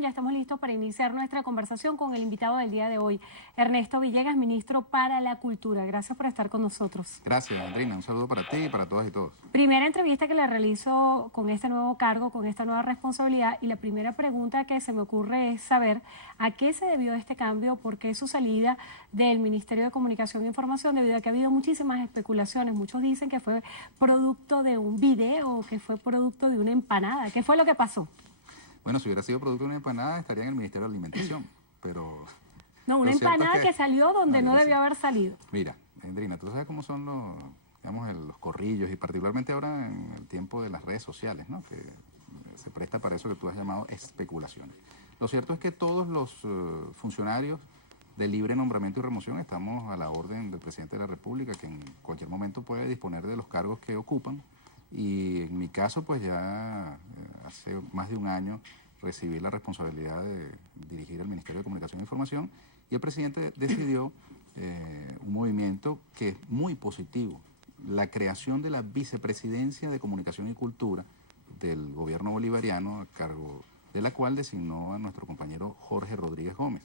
Ya estamos listos para iniciar nuestra conversación con el invitado del día de hoy, Ernesto Villegas, ministro para la Cultura. Gracias por estar con nosotros. Gracias, Andrina. Un saludo para ti y para todas y todos. Primera entrevista que le realizo con este nuevo cargo, con esta nueva responsabilidad, y la primera pregunta que se me ocurre es saber a qué se debió este cambio, por qué su salida del Ministerio de Comunicación e Información, debido a que ha habido muchísimas especulaciones. Muchos dicen que fue producto de un video, que fue producto de una empanada. ¿Qué fue lo que pasó? Bueno, si hubiera sido producto de una empanada, estaría en el Ministerio de Alimentación, pero... No, una empanada que salió donde no debió haber salido. Mira, Andrina, tú sabes cómo son los corrillos, y particularmente ahora en el tiempo de las redes sociales, ¿no? Que se presta para eso que tú has llamado especulaciones. Lo cierto es que todos los funcionarios de libre nombramiento y remoción estamos a la orden del presidente de la República, que en cualquier momento puede disponer de los cargos que ocupan. Y en mi caso, pues ya hace más de un año recibí la responsabilidad de dirigir el Ministerio de Comunicación e Información, y el presidente decidió un movimiento que es muy positivo: la creación de la Vicepresidencia de Comunicación y Cultura del gobierno bolivariano, a cargo de la cual designó a nuestro compañero Jorge Rodríguez Gómez.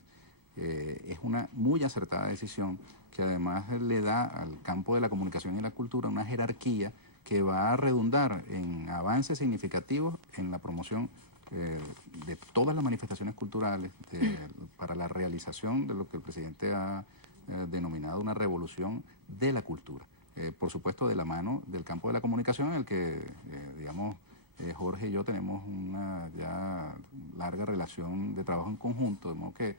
Es una muy acertada decisión que además le da al campo de la comunicación y la cultura una jerarquía que va a redundar en avances significativos en la promoción de todas las manifestaciones culturales, para la realización de lo que el presidente ha denominado una revolución de la cultura. Por supuesto, de la mano del campo de la comunicación, en el que, Jorge y yo tenemos una ya larga relación de trabajo en conjunto, de modo que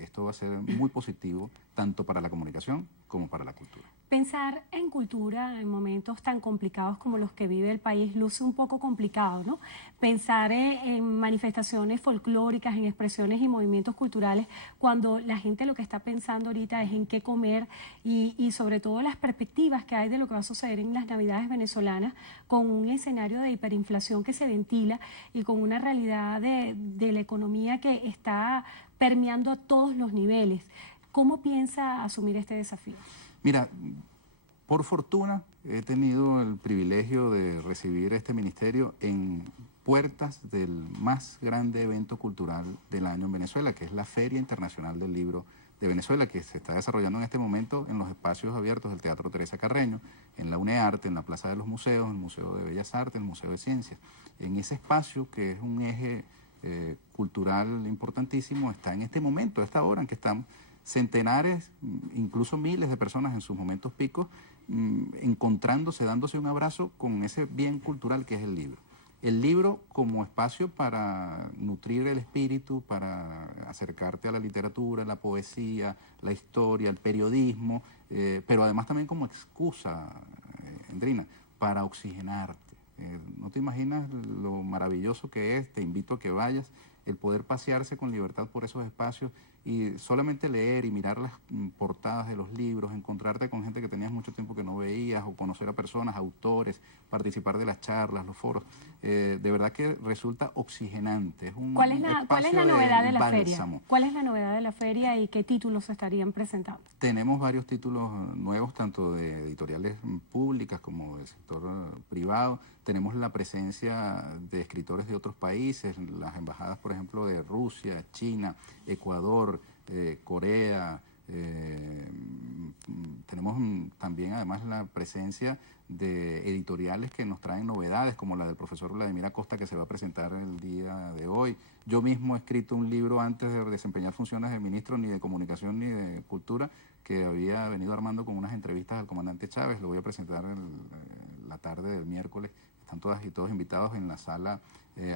esto va a ser muy positivo tanto para la comunicación como para la cultura. Pensar en cultura en momentos tan complicados como los que vive el país luce un poco complicado, ¿no? Pensar en manifestaciones folclóricas, en expresiones y movimientos culturales, cuando la gente lo que está pensando ahorita es en qué comer y sobre todo las perspectivas que hay de lo que va a suceder en las Navidades venezolanas, con un escenario de hiperinflación que se ventila y con una realidad de la economía que está permeando a todos los niveles. ¿Cómo piensa asumir este desafío? Mira, por fortuna he tenido el privilegio de recibir este ministerio en puertas del más grande evento cultural del año en Venezuela, que es la Feria Internacional del Libro de Venezuela, que se está desarrollando en este momento en los espacios abiertos del Teatro Teresa Carreño, en la UNEARTE, en la Plaza de los Museos, el Museo de Bellas Artes, el Museo de Ciencias. En ese espacio, que es un eje cultural importantísimo, está en este momento, a esta hora en que estamos, centenares, incluso miles de personas en sus momentos picos, encontrándose, dándose un abrazo con ese bien cultural que es el libro. El libro como espacio para nutrir el espíritu, para acercarte a la literatura, la poesía, la historia, el periodismo, pero además también como excusa, Andrina, para oxigenarte. No te imaginas lo maravilloso que es, te invito a que vayas, el poder pasearse con libertad por esos espacios y solamente leer y mirar las portadas de los libros, encontrarte con gente que tenías mucho tiempo que no veías, o conocer a personas, autores, participar de las charlas, los foros. De verdad que resulta oxigenante. Es un ¿Cuál es la novedad de la feria? ¿Cuál es la novedad de la feria y qué títulos se estarían presentando? Tenemos varios títulos nuevos, tanto de editoriales públicas como del sector privado. Tenemos la presencia de escritores de otros países, las embajadas, por ejemplo, de Rusia, China, Ecuador, Corea. Tenemos también además la presencia de editoriales que nos traen novedades, como la del profesor Vladimir Acosta, que se va a presentar el día de hoy. Yo mismo he escrito un libro antes de desempeñar funciones de ministro, ni de Comunicación ni de Cultura, que había venido armando con unas entrevistas al comandante Chávez. Lo voy a presentar la tarde del miércoles. Están todas y todos invitados en la sala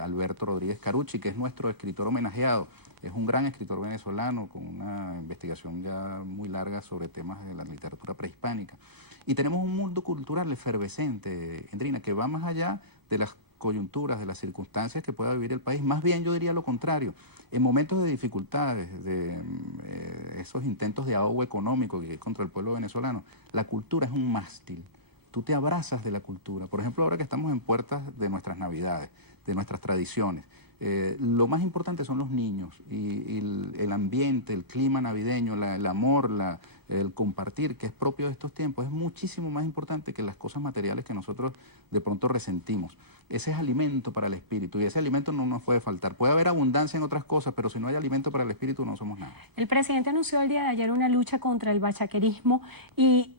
Alberto Rodríguez Carucci, que es nuestro escritor homenajeado. Es un gran escritor venezolano con una investigación ya muy larga sobre temas de la literatura prehispánica. Y tenemos un mundo cultural efervescente, Andrina, que va más allá de las coyunturas, de las circunstancias que pueda vivir el país. Más bien yo diría lo contrario. En momentos de dificultades, de esos intentos de ahogo económico que hay contra el pueblo venezolano, la cultura es un mástil. Tú te abrazas de la cultura. Por ejemplo, ahora que estamos en puertas de nuestras Navidades, de nuestras tradiciones, lo más importante son los niños y el ambiente, el clima navideño, el amor, el compartir, que es propio de estos tiempos, es muchísimo más importante que las cosas materiales que nosotros de pronto resentimos. Ese es alimento para el espíritu y ese alimento no nos puede faltar. Puede haber abundancia en otras cosas, pero si no hay alimento para el espíritu no somos nada. El presidente anunció el día de ayer una lucha contra el bachaquerismo y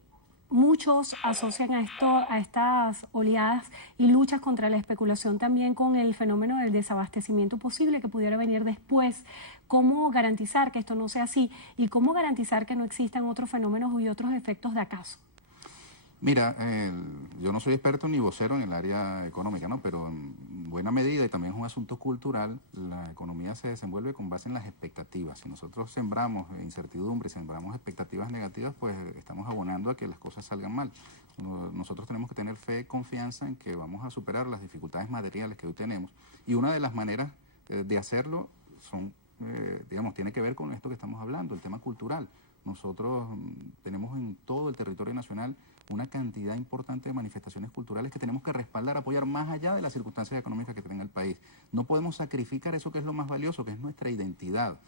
muchos asocian a estas oleadas y luchas contra la especulación también con el fenómeno del desabastecimiento posible que pudiera venir después. ¿Cómo garantizar que esto no sea así? ¿Y cómo garantizar que no existan otros fenómenos y otros efectos de acaso? Mira, yo no soy experto ni vocero en el área económica, ¿no? Pero en buena medida, y también es un asunto cultural, la economía se desenvuelve con base en las expectativas. Si nosotros sembramos incertidumbre, sembramos expectativas negativas, pues estamos abonando a que las cosas salgan mal. Nosotros tenemos que tener fe y confianza en que vamos a superar las dificultades materiales que hoy tenemos. Y una de las maneras de hacerlo son, digamos, tiene que ver con esto que estamos hablando, el tema cultural. Nosotros tenemos en todo el territorio nacional una cantidad importante de manifestaciones culturales que tenemos que respaldar, apoyar más allá de las circunstancias económicas que tenga el país. No podemos sacrificar eso que es lo más valioso, que es nuestra identidad.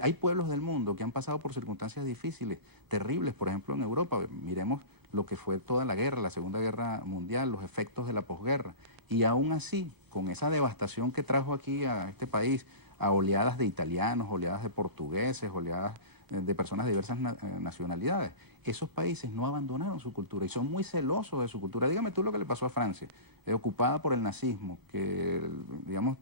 Hay pueblos del mundo que han pasado por circunstancias difíciles, terribles, por ejemplo en Europa. Miremos lo que fue toda la guerra, la Segunda Guerra Mundial, los efectos de la posguerra. Y aún así, con esa devastación que trajo aquí a este país, a oleadas de italianos, oleadas de portugueses, oleadas de personas de diversas nacionalidades. Esos países no abandonaron su cultura y son muy celosos de su cultura. Dígame tú lo que le pasó a Francia, ocupada por el nazismo, que, digamos,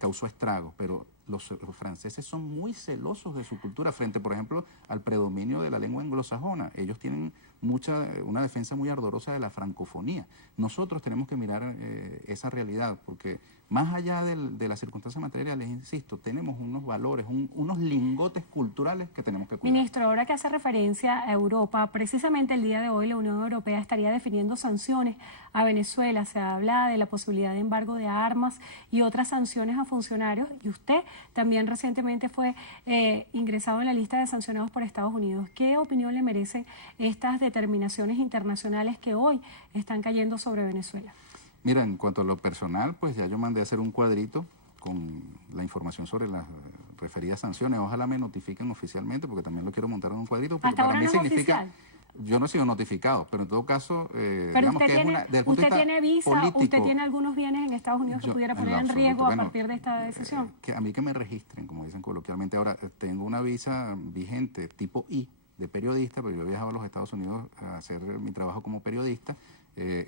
causó estragos, pero los franceses son muy celosos de su cultura frente, por ejemplo, al predominio de la lengua anglosajona. Ellos tienen una defensa muy ardorosa de la francofonía. Nosotros tenemos que mirar esa realidad, porque más allá de las circunstancias materiales, insisto, tenemos unos valores, unos lingotes culturales que tenemos que cuidar. Ministro, ahora que hace referencia a Europa, precisamente el día de hoy la Unión Europea estaría definiendo sanciones a Venezuela. Se habla de la posibilidad de embargo de armas y otras sanciones a funcionarios, y usted también recientemente fue ingresado en la lista de sancionados por Estados Unidos. ¿Qué opinión le merecen estas determinaciones internacionales que hoy están cayendo sobre Venezuela? Mira, en cuanto a lo personal, pues ya yo mandé a hacer un cuadrito con la información sobre las referidas sanciones. Ojalá me notifiquen oficialmente, porque también lo quiero montar en un cuadrito, porque para mí no significa... Oficial. Yo no he sido notificado, pero en todo caso, pero digamos usted que tiene, es una... Desde el punto usted de vista tiene visa, político, usted tiene algunos bienes en Estados Unidos que pudiera poner en riesgo a partir de esta decisión. A mí que me registren, como dicen coloquialmente. Ahora, tengo una visa vigente tipo I de periodista, pero yo he viajado a los Estados Unidos a hacer mi trabajo como periodista.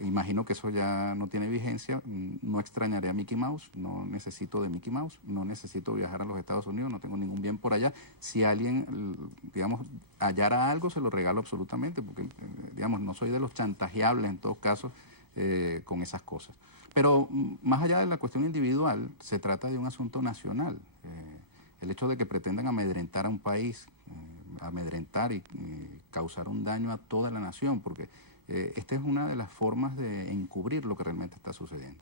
Imagino que eso ya no tiene vigencia. No extrañaré a Mickey Mouse, no necesito de Mickey Mouse, no necesito viajar a los Estados Unidos, no tengo ningún bien por allá. Si alguien, digamos, hallara algo, se lo regalo absolutamente, porque, digamos, no soy de los chantajeables en todos casos con esas cosas. Pero más allá de la cuestión individual, se trata de un asunto nacional. El hecho de que pretendan amedrentar a un país, amedrentar y causar un daño a toda la nación, porque esta es una de las formas de encubrir lo que realmente está sucediendo.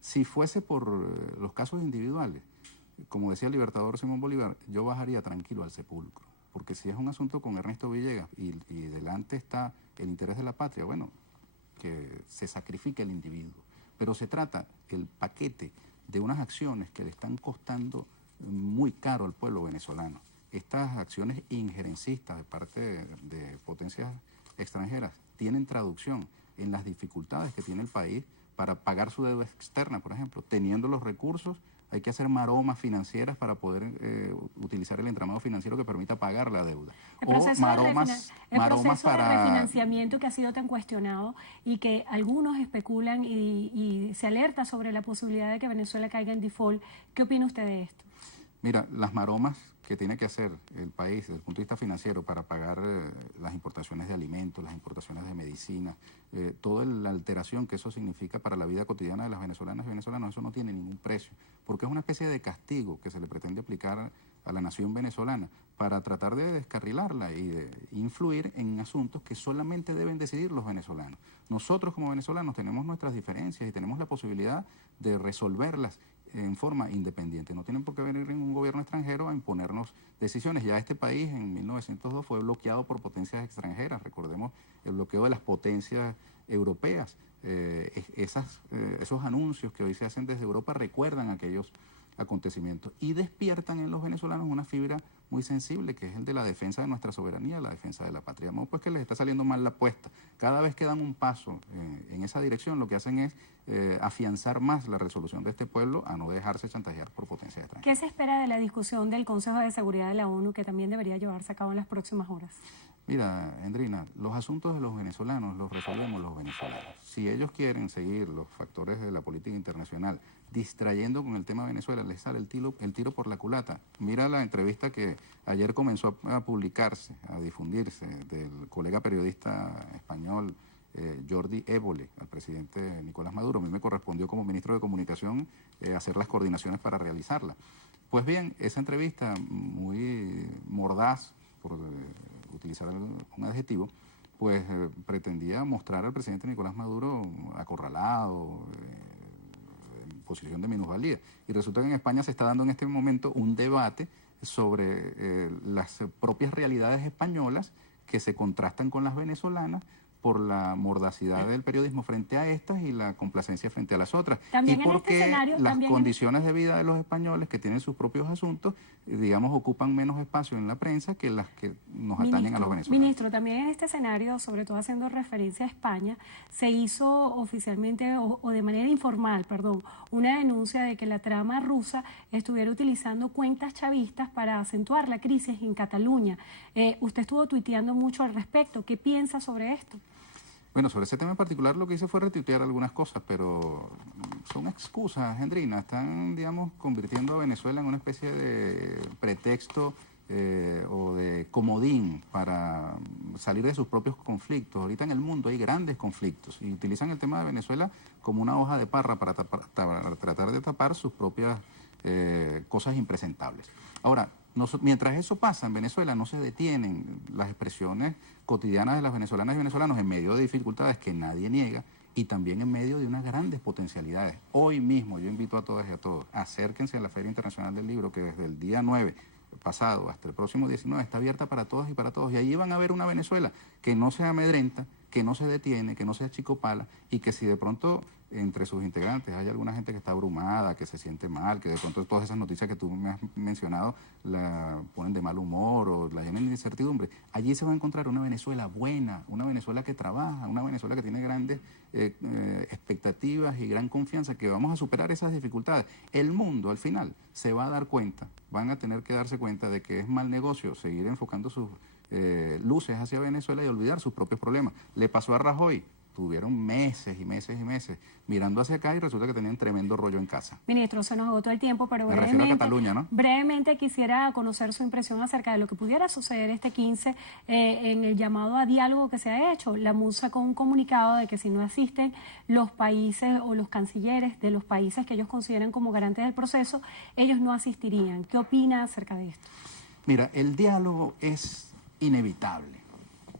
Si fuese por los casos individuales, como decía el libertador Simón Bolívar, yo bajaría tranquilo al sepulcro, porque si es un asunto con Ernesto Villegas y delante está el interés de la patria, bueno, que se sacrifique el individuo. Pero se trata el paquete de unas acciones que le están costando muy caro al pueblo venezolano. Estas acciones injerencistas de parte de potencias extranjeras tienen traducción en las dificultades que tiene el país para pagar su deuda externa, por ejemplo. Teniendo los recursos, hay que hacer maromas financieras para poder utilizar el entramado financiero que permita pagar la deuda. El proceso de refinanciamiento que ha sido tan cuestionado y que algunos especulan y se alerta sobre la posibilidad de que Venezuela caiga en default. ¿Qué opina usted de esto? Mira, las maromas que tiene que hacer el país desde el punto de vista financiero para pagar las importaciones de alimentos, las importaciones de medicinas, toda la alteración que eso significa para la vida cotidiana de las venezolanas y venezolanos, eso no tiene ningún precio, porque es una especie de castigo que se le pretende aplicar a la nación venezolana para tratar de descarrilarla y de influir en asuntos que solamente deben decidir los venezolanos. Nosotros como venezolanos tenemos nuestras diferencias y tenemos la posibilidad de resolverlas en forma independiente. No tienen por qué venir un gobierno extranjero a imponernos decisiones. Ya este país en 1902 fue bloqueado por potencias extranjeras. Recordemos el bloqueo de las potencias europeas. Esos anuncios que hoy se hacen desde Europa recuerdan aquellos acontecimientos y despiertan en los venezolanos una fibra muy sensible, que es el de la defensa de nuestra soberanía, la defensa de la patria. No, pues que les está saliendo mal la apuesta. Cada vez que dan un paso en esa dirección, lo que hacen es afianzar más la resolución de este pueblo a no dejarse chantajear por potencias extranjeras. ¿Qué se espera de la discusión del Consejo de Seguridad de la ONU, que también debería llevarse a cabo en las próximas horas? Mira, Endrina, los asuntos de los venezolanos los resolvemos los venezolanos. Si ellos quieren seguir los factores de la política internacional distrayendo con el tema de Venezuela, les sale el tiro por la culata. Mira la entrevista que ayer comenzó a publicarse, a difundirse, del colega periodista español Jordi Évole, al presidente Nicolás Maduro. A mí me correspondió como ministro de Comunicación hacer las coordinaciones para realizarla. Pues bien, esa entrevista muy mordaz, por utilizar un adjetivo, pues pretendía mostrar al presidente Nicolás Maduro acorralado, en posición de minusvalía. Y resulta que en España se está dando en este momento un debate sobre las propias realidades españolas que se contrastan con las venezolanas por la mordacidad del periodismo frente a estas y la complacencia frente a las otras. También y porque las condiciones de vida de los españoles que tienen sus propios asuntos, digamos, ocupan menos espacio en la prensa que las que nos atañen a los venezolanos. Ministro, también en este escenario, sobre todo haciendo referencia a España, se hizo oficialmente o de manera informal, perdón, una denuncia de que la trama rusa estuviera utilizando cuentas chavistas para acentuar la crisis en Cataluña. Usted estuvo tuiteando mucho al respecto. ¿Qué piensa sobre esto? Bueno, sobre ese tema en particular lo que hice fue retuitear algunas cosas, pero son excusas, Gendrina. Están, digamos, convirtiendo a Venezuela en una especie de pretexto o de comodín para salir de sus propios conflictos. Ahorita en el mundo hay grandes conflictos y utilizan el tema de Venezuela como una hoja de parra para tratar de tapar sus propias cosas impresentables. Ahora, mientras eso pasa en Venezuela, no se detienen las expresiones cotidianas de las venezolanas y venezolanos en medio de dificultades que nadie niega y también en medio de unas grandes potencialidades. Hoy mismo yo invito a todas y a todos, acérquense a la Feria Internacional del Libro, que desde el día 9 pasado hasta el próximo 19 está abierta para todas y para todos. Y allí van a ver una Venezuela que no se amedrenta, que no se detiene, que no se achicopala y que si de pronto entre sus integrantes hay alguna gente que está abrumada, que se siente mal, que de pronto todas esas noticias que tú me has mencionado la ponen de mal humor o la llenan de incertidumbre, allí se va a encontrar una Venezuela buena, una Venezuela que trabaja, una Venezuela que tiene grandes expectativas y gran confianza que vamos a superar esas dificultades. El mundo al final se va a dar cuenta, van a tener que darse cuenta de que es mal negocio seguir enfocando sus luces hacia Venezuela y olvidar sus propios problemas. Le pasó a Rajoy. Tuvieron meses y meses y meses mirando hacia acá y resulta que tenían tremendo rollo en casa. Ministro, se nos agotó el tiempo, pero Me refiero a Cataluña, ¿no? Brevemente quisiera conocer su impresión acerca de lo que pudiera suceder este 15 en el llamado a diálogo que se ha hecho. La MUD sacó un comunicado de que si no asisten los países o los cancilleres de los países que ellos consideran como garantes del proceso, ellos no asistirían. ¿Qué opina acerca de esto? Mira, el diálogo es inevitable.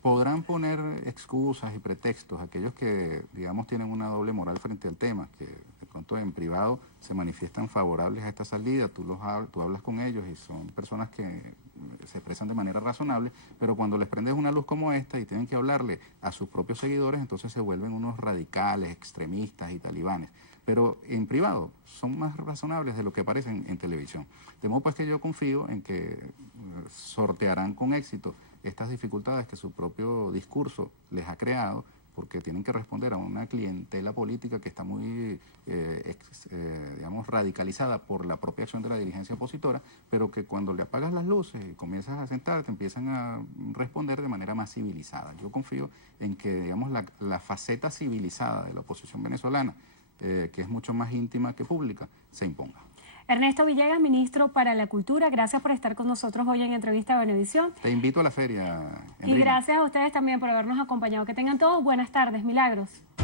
Podrán poner excusas y pretextos aquellos que, digamos, tienen una doble moral frente al tema, que de pronto en privado se manifiestan favorables a esta salida, tú hablas con ellos y son personas que se expresan de manera razonable, pero cuando les prendes una luz como esta y tienen que hablarle a sus propios seguidores, entonces se vuelven unos radicales, extremistas y talibanes. Pero en privado son más razonables de lo que aparecen en televisión. De modo pues que yo confío en que sortearán con éxito estas dificultades que su propio discurso les ha creado, porque tienen que responder a una clientela política que está muy, digamos, radicalizada por la propia acción de la dirigencia opositora, pero que cuando le apagas las luces y comienzas a sentarte, empiezan a responder de manera más civilizada. Yo confío en que, digamos, la faceta civilizada de la oposición venezolana, que es mucho más íntima que pública, se imponga. Ernesto Villegas, ministro para la Cultura, gracias por estar con nosotros hoy en Entrevista a Venevisión. Te invito a la feria, Enrique. Y gracias a ustedes también por habernos acompañado. Que tengan todos buenas tardes, milagros.